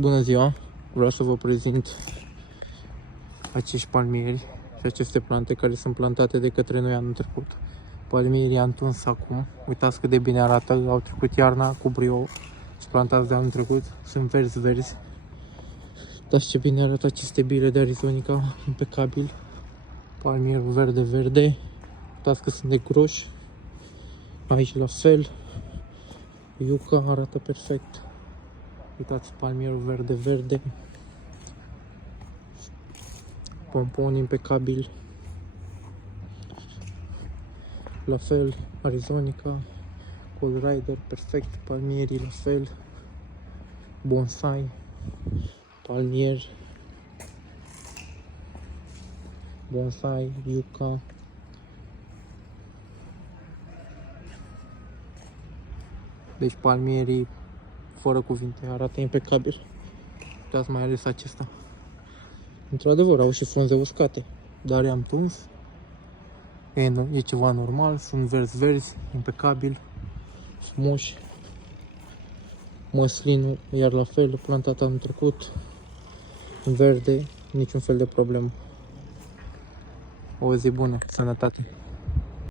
Bună ziua! Vreau să vă prezint acești palmieri și aceste plante care sunt plantate de către noi anul trecut. Palmierii am tuns acum, uitați cât de bine arată, au trecut iarna cu brio și plantați de anul trecut, sunt verzi. Uitați ce bine arată aceste bile de Arizonica, impecabil. Palmierul verde, uitați că sunt de groși, aici la fel, iuca arată perfect. Uitați palmierul verde, pompon impecabil, la fel Arizonica, Cold Rider perfect, palmierii la fel, bonsai, palmieri, bonsai, yucca, deci palmierii fără cuvinte, arată impecabil. Uitați mai ales acesta. Într-adevăr, au și frunze uscate, dar i-am tuns. E ceva normal, sunt verzi, impecabil, frumoși. Măslinul, iar la fel, plantat anul trecut, verde, niciun fel de problemă. O zi bună, sănătate!